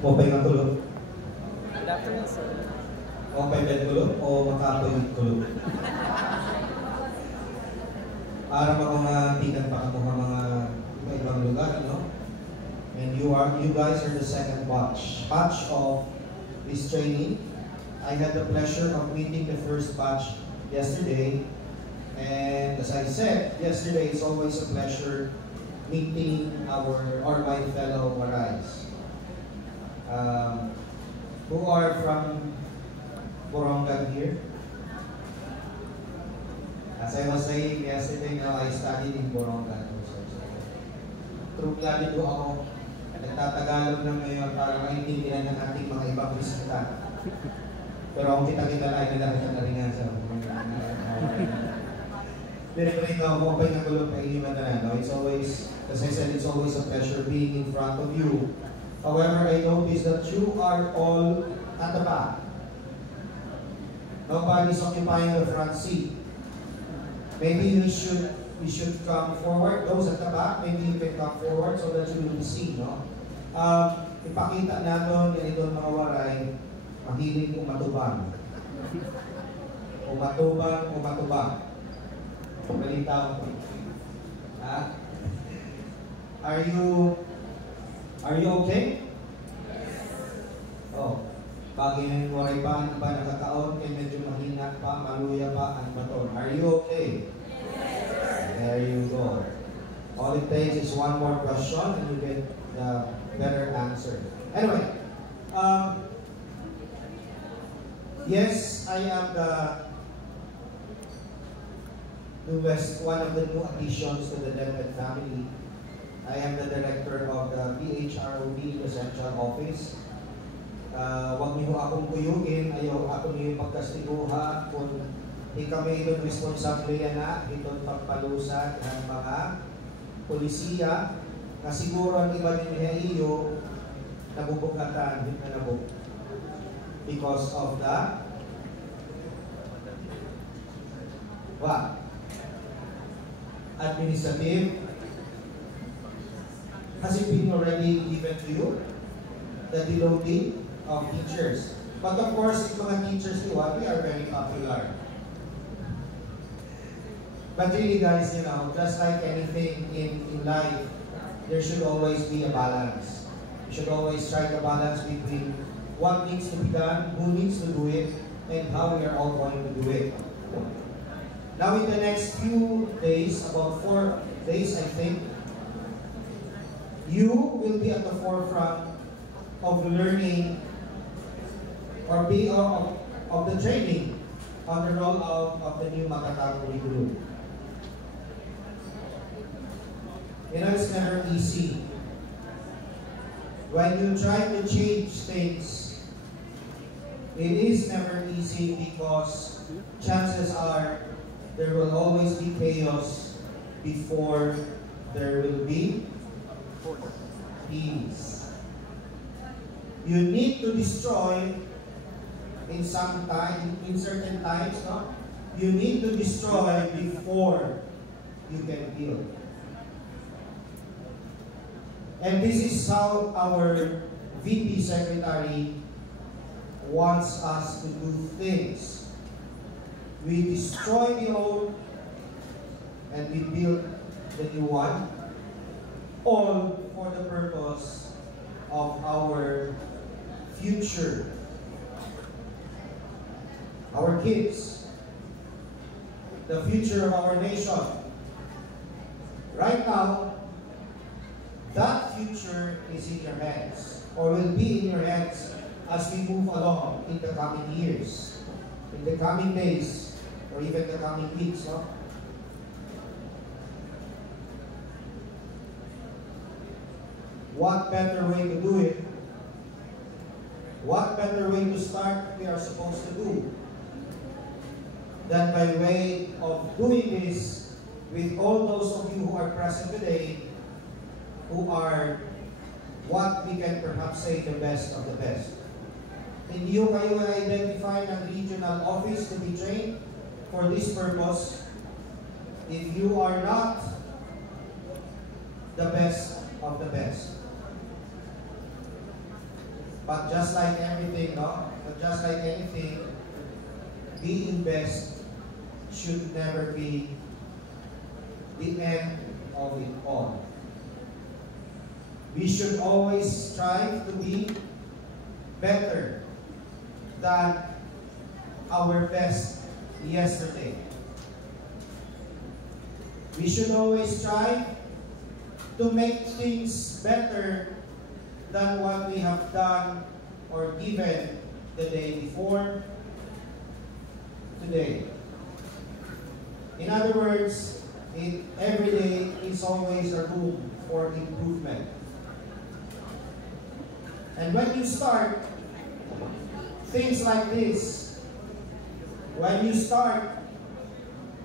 Okay nga tulog? Good afternoon, sir. Okay ba tulog o makapoy tulog? Para mga tigan pa ako mga ibang lugar, no? And you guys are the second batch of this training. I had the pleasure of meeting the first batch yesterday, and as I said yesterday, it's always a pleasure meeting my fellow Marais who are from Borongan here. As I was saying yesterday, I studied in Borongan. True plano do ako. Nagtatagalog na ngayon para maintindihan ng ating mga ibang bisita. Pero kung kita-kita lang, nalaki na rin nga sa pero ikaw, kung pa'y nagulog na iniwan na no? It's always, as I said, it's always a pleasure being in front of you. However, I notice that you are all at the back. Nobody's occupying the front seat. Maybe we should come forward. Those at the back, maybe you can come forward so that you will be seen, no? Ipakita natin ganito mga waray, mahilig umatubang. Umatubang. Balita ko. Are you okay? Yes. Oh. Bagay ng waray pa, ano ba nakakaon, kaya medyo mahina pa, maluya pa, ang baton. Are you okay? Yes. There you go. All it takes is one more question and you get the better answer. Anyway, yes, I am one of the new additions to the DepEd family. I am the director of the PHROD, the Central Office. Huwag niyo akong kuyugin, ayaw ako niyo pagkastiguha kung di kami itong responsable na itong pagpalusat ng mga polisiya na siguro ang iba din niya iyo nabubugatan, hindi na nabug because of the administrative. Has it been already given to you? The deloading of teachers. But of course, if mga teachers we are very popular. But really guys, just like anything in life, there should always be a balance. You should always strike a balance between what needs to be done, who needs to do it, and how we are all going to do it. Now in the next few days, about 4 days I think, you will be at the forefront of learning or of the training on the role of the new Makatao curriculum. It's never easy. When you try to change things, it is never easy because chances are there will always be chaos before there will be peace. You need to destroy in certain times, no? You need to destroy before you can build. And this is how our VP Secretary wants us to do things. We destroy the old and we build the new one, all for the purpose of our future, our kids, the future of our nation. Right now, that future is in your hands, or will be in your hands as we move along in the coming years, in the coming days, or even the coming weeks. No? What better way to do it? What better way to start we are supposed to do than by way of doing this with all those of you who are present today, who are what we can perhaps say the best of the best. Hindi kayo identify ng regional office to be trained for this purpose if you are not the best of the best. But just like everything, no? But just like anything, being best should never be the end of it all. We should always strive to be better than our best yesterday. We should always strive to make things better than what we have done or given the day before today. In other words, every day is always a room for improvement. And when you start things like this, when you start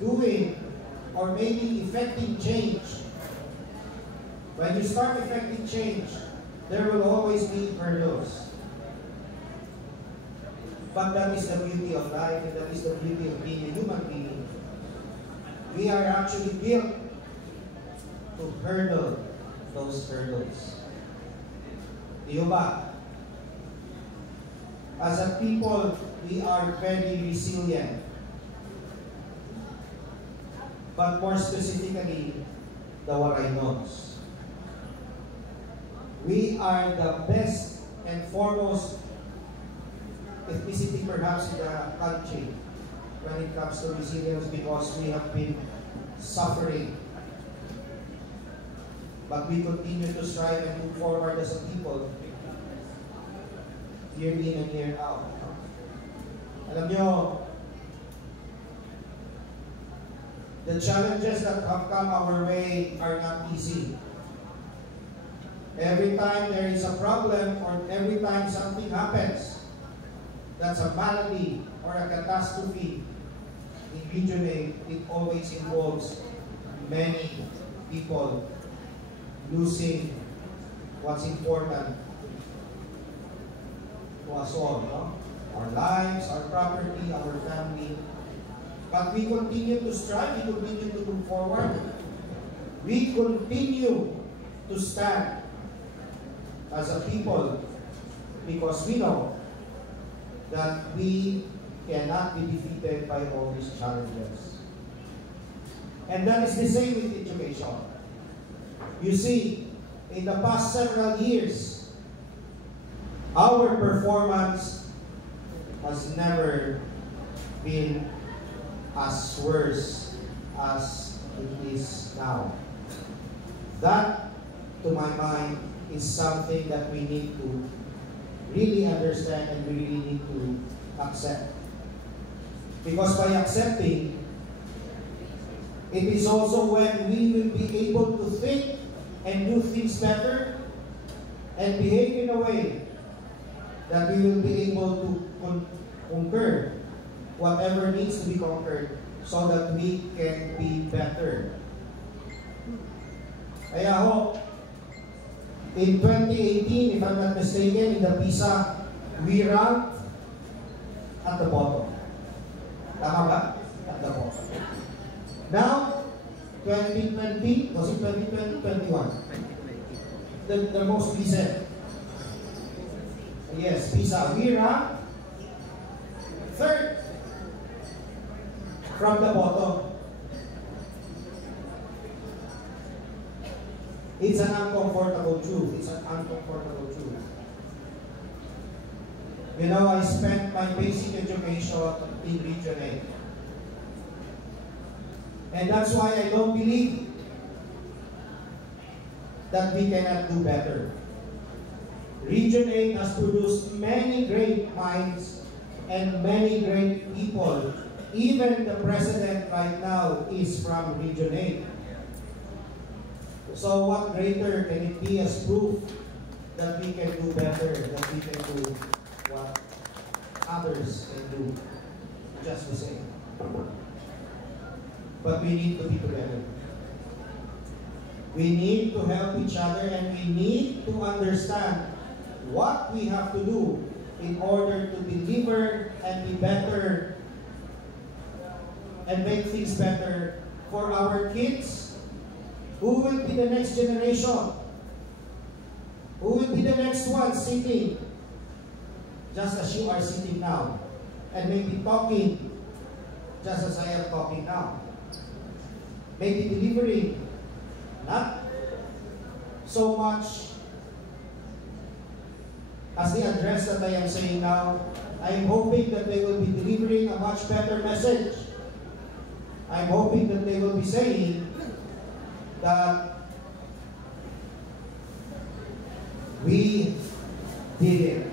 doing or maybe effecting change, when you start effecting change, there will always be hurdles. But that is the beauty of life, and that is the beauty of being a human being. We are actually built to hurdle those hurdles. Di ba? As a people, we are very resilient. But more specifically, the Waraynos. We are the best and foremost ethnicity perhaps in the country when it comes to resilience, because we have been suffering. But we continue to strive and move forward as a people, year in and year out. Alam nyo, the challenges that have come our way are not easy. Every time there is a problem or every time something happens that's a malady or a catastrophe in Region 8, it always involves many people losing what's important to us all, no? Our lives, our property, our family. But we continue to strive, we continue to move forward. We continue to stand as a people because we know that we cannot be defeated by all these challenges. And that is the same with education. You see, in the past several years, our performance has never been as worse as it is now. That, to my mind, is something that we need to really understand and we really need to accept. Because by accepting, it is also when we will be able to think and do things better and behave in a way that we will be able to conquer whatever needs to be conquered so that we can be better. Kaya ho, in 2018, if I'm not mistaken, in the PISA, we ranked at the bottom. Tama ba? At the bottom. Now, 2020, was it 2020, 21? The most recent. Yes, PISA. We ranked third from the bottom. It's an uncomfortable truth. It's an uncomfortable truth. You know, I spent my basic education in Region 8. And that's why I don't believe that we cannot do better. Region 8 has produced many great minds and many great people. Even the president right now is from Region 8. So what greater can it be as proof that we can do better, that we can do what others can do just the same. But we need to be together. We need to help each other and we need to understand what we have to do in order to deliver and be better and make things better for our kids. Who will be the next generation? Who will be the next one sitting just as you are sitting now, and maybe talking just as I am talking now. Maybe delivering, not so much as the address that I am saying now. I am hoping that they will be delivering a much better message. I'm hoping that they will be saying that we did it.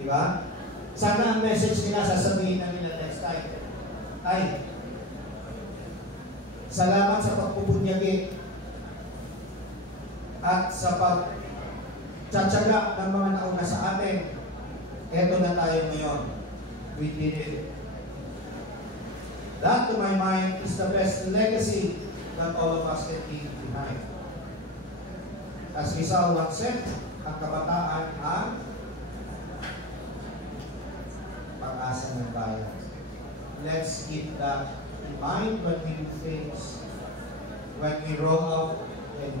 Diba? Sana ang message nila sasabihin na nila next time. Ay, salamat sa pagpupunyagi at sa pagtsatsaga ng mga nauna sa atin. Eto na tayo ngayon. We did it. That, to my mind, is the best legacy that all of us can leave behind. As Rizal once said, ang kabataan ang pag-asa ng bayan. Let's keep that in mind when we do things, when we roll out and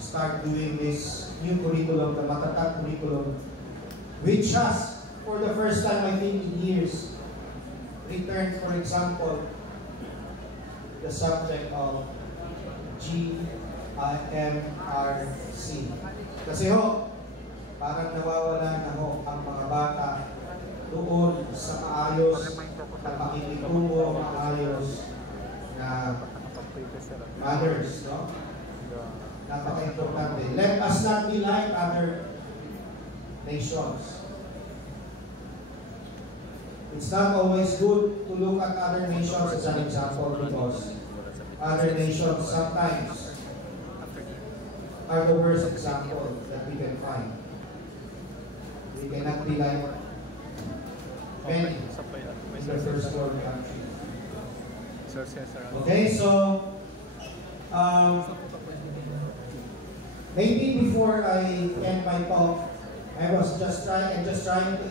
start doing this new curriculum, the Matatag curriculum, which has, for the first time I think in years, returned, for example, the subject of GMRC. Kasi parang nawawala na ang mga bata doon sa maayos na pakikitungo, maayos na others, no? Napaka-importante. Let us not be like other nations. It's not always good to look at other nations as an example, because other nations sometimes are the worst example that we can find. We cannot be like many in the first world country. Okay, so maybe before I end my talk, I was just trying to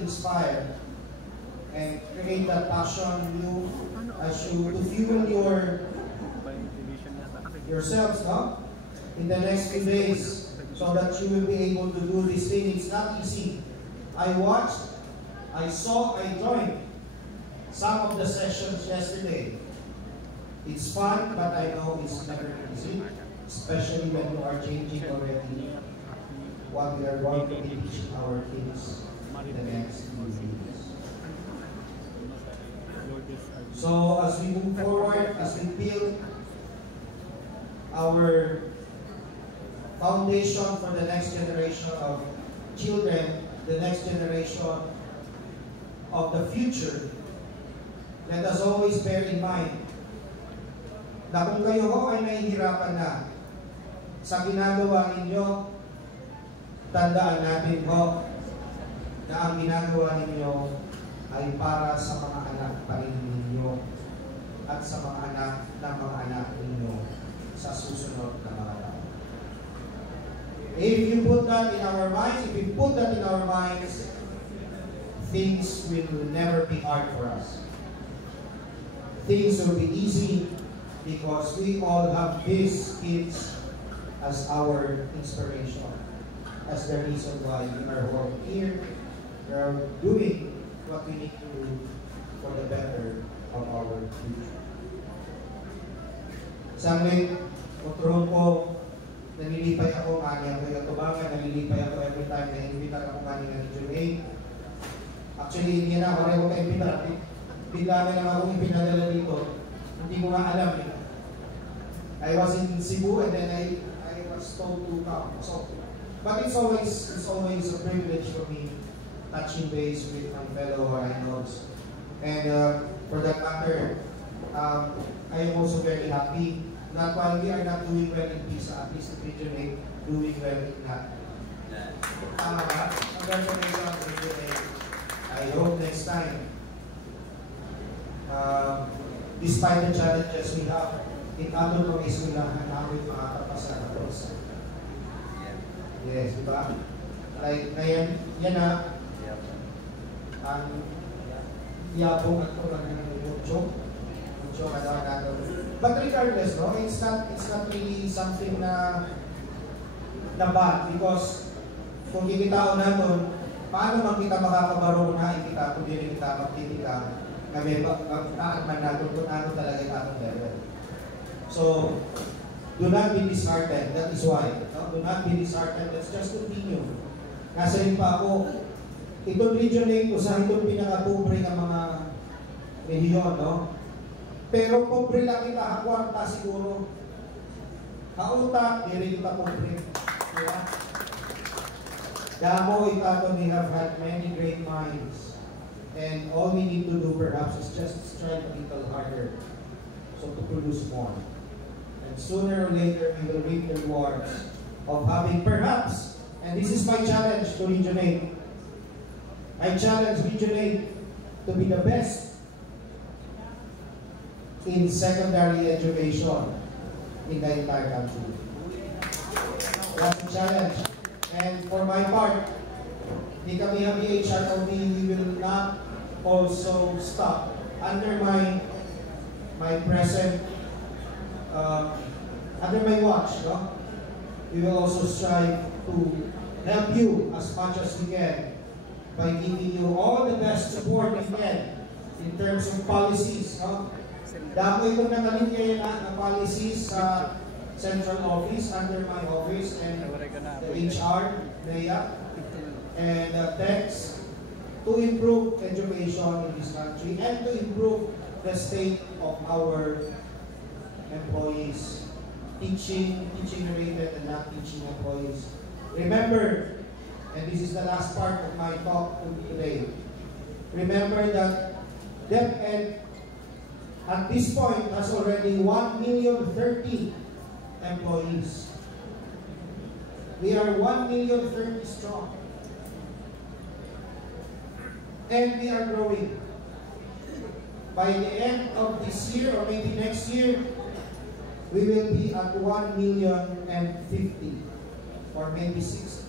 inspire and create that passion in you as you to fuel yourselves, no? In the next few days, so that you will be able to do this thing. It's not easy. I watched, I saw, I joined some of the sessions yesterday. It's fun, but I know it's never easy, especially when you are changing already what we are going to be teaching our kids in the next few years. So as we move forward, as we build our foundation for the next generation of children, the next generation of the future, let us always bear in mind na kung kayo ay nahihirapan na sa ginagawa ninyo, tandaan natin na ang ginagawa ninyo ay para sa mga anak pa rin ninyo at sa mga anak ng mga anak ninyo sa susunod na mga taon. If you put that in our minds, things will never be hard for us. Things will be easy because we all have these kids as our inspiration, as the reason why we are working here. We are doing what we need to do for the better of our future. Sabi, utron ko, nalilipay ako, mani ako yung tubangan, nalilipay ako every time na invitar ako mani ng July. Actually, hindi na ako rin ako ka-imbitar. Bigla na lang akong ipinadala dito. Hindi ko nga alam eh. I was in Cebu and then I was told to come. So, but it's always a privilege for me touching base with my fellow Rhinos. And for that matter, I am also very happy that while we are not doing well in PISA, at least the Region 8 doing well in that. Tama ba? Congratulations, Region 8. I hope next time, despite the challenges we have, in other ways we have namin makakapasa na course. Yes, di ba? Like, ngayon, yan na, ang yabong at kurang ng joke. But regardless, no, it's not really something na bad, because kung kikitaon natin, paano man kita makakabaro na kita, kung hindi kita magtitika, na may magtaan man natin kung ano talaga yung atong level. So, do not be disheartened. That is why. No? Do not be disheartened. Let's just continue. Nasa rin pa ako, itong region 8, usahin itong pinaka-pobre ng mga rehiyon, no? Pero pobre lang kita, hakwan ta siguro. Kauta, diri kita pobre. Diba? Damo itato, we have had many great minds. And all we need to do perhaps is just strive a little harder. So to produce more. And sooner or later, we will reap the rewards of having perhaps, and this is my challenge to Region 8. I challenge Region 8 to be the best in secondary education in the entire country. That's a challenge. And for my part, the Kamiha BHROB, we will not also stop under my present, under my watch, no? We will also strive to help you as much as we can by giving you all the best support we can in terms of policies, no? Damo itong nakalinya na policies sa central office, under my office, and the HR, NEA, and TEX, to improve education in this country and to improve the state of our employees, teaching-related and not teaching employees. Remember, and this is the last part of my talk today, remember that DepEd at this point has already 1,030,000 employees. We are 1,030,000 strong. And we are growing. By the end of this year or maybe next year, we will be at 1,050,000 or maybe 60.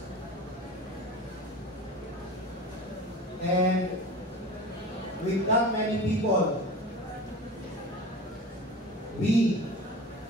And with that many people, we